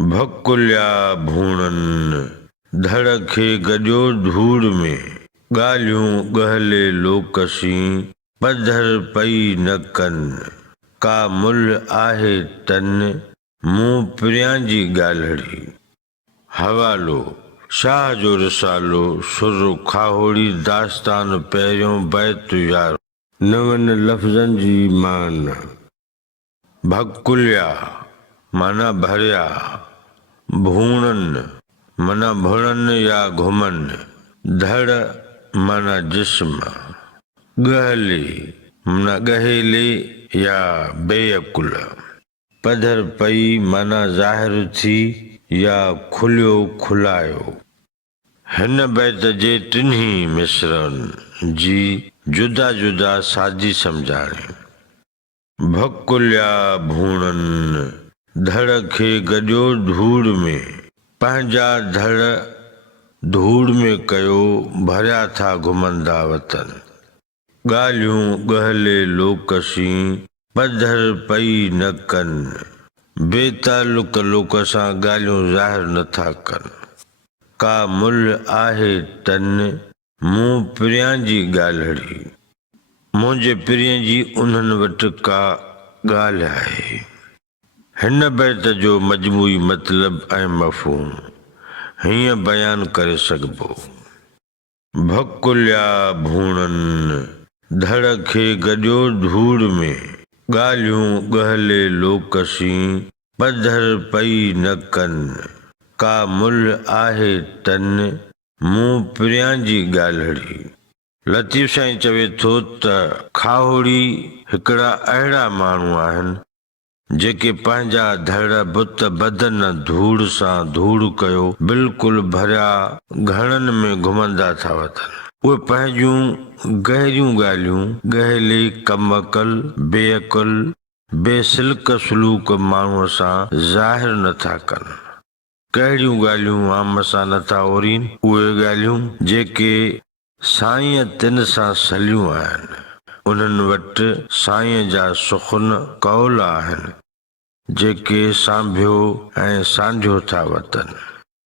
भकुलिया भूणन धड़ खे गजो धूड़ में गालियों गहले लोकसी पधर पई न कन का मुल आहे तन मुंह प्रियां जी गालड़ी। हवालो शाह जो रसालो सुर खाहोड़ी दास्तान पहिरियों बैत यार नवन लफ़्ज़न जी मान। भकुलिया माना भरिया, भूणन माना भुणन या घुमन, धड़ माना जिस्म, गहले माना गहेले या बेअकुल, पधर पई माना ज़ाहिर थी या खुलियो खुलायो। हिन बैत जे टिन्ही मिसरनि जी जुदा जुदा साजी सम्झाणी। भकुलिया भूणन धड़ खे गजो धूड़ में पंहिंजा धड़ धूड़ में कयो भरिया था घुमंदा वतन। ॻाल्हियूं गहले लोकसी पधर पई न कन बेतालुक लोक सां ॻाल्हियूं ज़ाहिर नथा कनि। का मुल आहे तन मुंह प्रियां जी ॻाल्हड़ी, मुंहिंजे प्रिय जी उन्हनि वटि का ॻाल्हि आहे। हिन बैत जो मजमूई मतिलब ऐं मफ़हूम हीअं बयान करे सघिबो। भकुलिया भूणन धड़ खे गजो धूड़ में ॻाल्हियूं गहले लोकसी पधर पई न कन का मुल आहे तन मुंह प्रियां जी ॻाल्हड़ी। लतीफ़ साईं चवे थो त खाहोड़ी हिकिड़ा अहिड़ा माण्हू आहिनि जेके पंहिंजा धड़ बुत बदन धूड़ सां धूड़ कयो बिल्कुलु भरिया घणनि में घुमंदा था वतन। उहे पंहिंजूं गहरियूं ॻाल्हियूं गहले कमअकल बेअकुल बेसिल्क सलूक माण्हूअ सां ज़ाहिर नथा कनि। कहिड़ियूं ॻाल्हियूं आम सां नथा ओरीन, उहे ॻाल्हियूं जेके साईं तिन सां सलियूं आहिनि। उन्हनि वटि साईं जा सुखन कौल आहिनि जेके सांभियो ऐं सांझो था वतन।